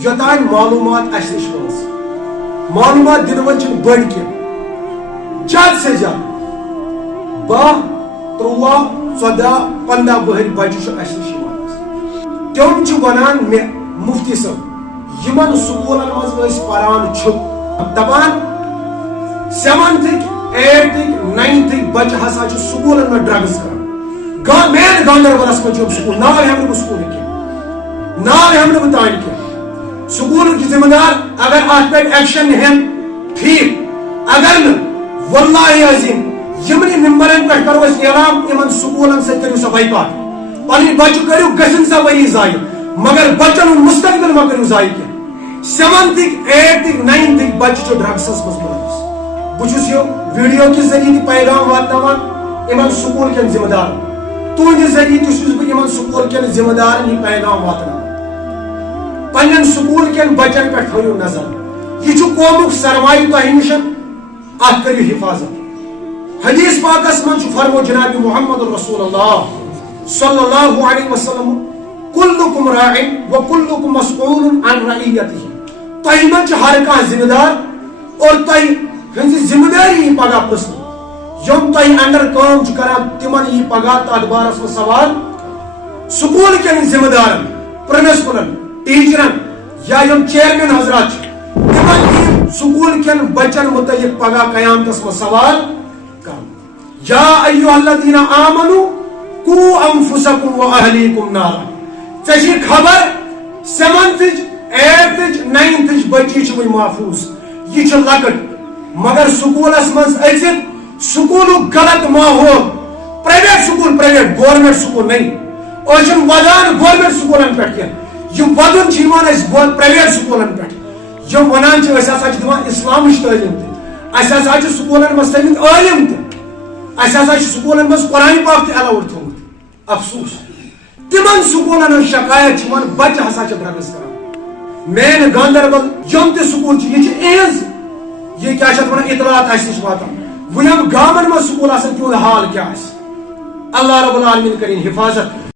یوتان معلومات اس نش وٲژ معلومات دن ول بڑ کی زیادہ سے زیادہ 12 13 14 15 وہر بچہ اس نش تم ونان مے مفتی صاحب یمن سکولن مز پران دپان 7th 8th 9th بچہ ہسا سکولن میں ڈرگس کران مین گاندربلس مجھ سکول ناو ہم بہ سکول کی ناو ہم بہ تان کی سکول کی ذمہ دار اگر ات پہ ایکشن ہن ٹھیک اگر واللہ عظیم یمنی ممبرن پہ کرو اعلان یمن سکولن سے کرو سا بائیکاٹ پنی بچہ کرو گھن سا وری ضائع مگر بچن مستقبل ما کرو ضائع کی 7th 8th 9th بچہ ڈرگسس مز ملوث بچس یہ ویڈیو کے ذریعے پیغام واتناوان یمن سکول کن ذمہ دار تہند ذریعے تس بہ یمن سکول کن ذمہ دار یہ پیغام واتناوان پنن سکول کن بچن پہ تھو نظر یہ قومک سرمایہ تہ نش ات کرو حفاظت حدیث پاکس من فرمو جناب محمد رسول اللہ صلی اللہ علیہ وسلم کلکم راع و کلکم مسئول عن رعیتہ تہ من ہر کھانا ذمہ دار اور تہ ہنز ذمہ داری یہ پگہ پرسن یم تہ اندر کام کران تمن یہ پگہ تر بارس میں سوال سکول کن ذمہ دارن پرنسپلن ٹیچرن یا یم چیئرمین حضرات تمن سکول کن بچن متعلق پگہ قیامتس میں سوال کر یا ایھا الذین آمنوا قوا انفسکم واہلیکم نارا ژے خبر 7th 8th 9th بچی چھ محفوظ یہ چھ لکٹ مگر سکولس مز اچت سکول غلط ماحول private school private government school نہیں اور ودان گورنمنٹ سکولن پہ یہ ودن پرائیویٹ سکولن پہ یم ونان ہسا دان اسلامچ تعلیم تہ سکولن مز تھمت عالم تہ سکولن مز قرآن پاک تہ الاؤڈ تھومت افسوس تمن سکولن ہن شکایت بچہ ہسا ڈرگس کران مین گاندربل یم تہ سکول یہ ایز یہ کیا اطلاعات اس نش واتان یم گامن مز سکول آسن تہد حال کیا اللہ رب العالمین کرین حفاظت